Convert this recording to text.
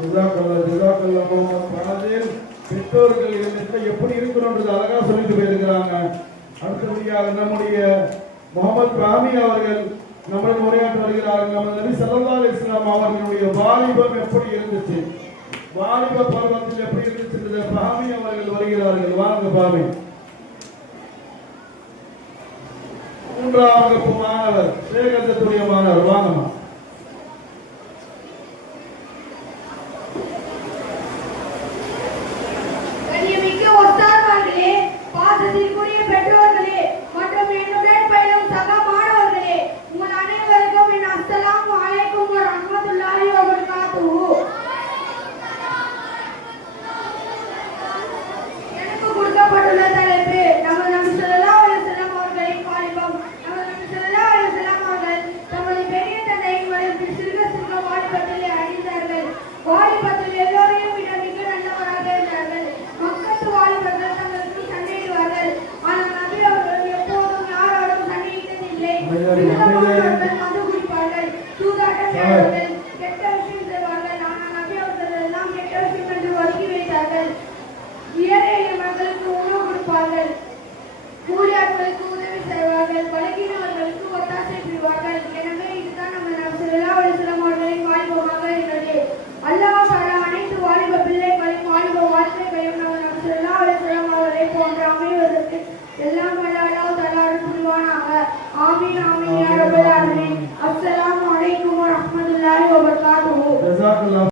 ஜில்லாக்கல்ல பெற்றோர்கள் இருக்க எப்படி இருக்கணும்ன்றது அழகாக சொல்லிட்டு போயிருக்கிறாங்க. அடுத்தபடியாக நம்முடைய முகமது ராமி அவர்கள் நம்மளுக்கு உரையாற்றி வருகிறார்கள் நம்ம நபி வாலிபம் எப்படி இருந்துச்சு? வாலிப பருவத்தில் எப்படி இருந்துச்சு பாமி அவர்கள் வருகிறார்கள். வாங்க பாமி மூன்றாவது மாணவர் ஸ்ரீகந்தத்துடைய மாணவர். வாங்கம்மா. கெட்ட விஷயங்கள் ஒதுக்கி வைத்தார்கள் ஏழை மக்களுக்கு உணவு கொடுப்பார்கள் آمين آمين يا رب العالمين السلام عليكم ورحمة الله وبركاته جزاك الله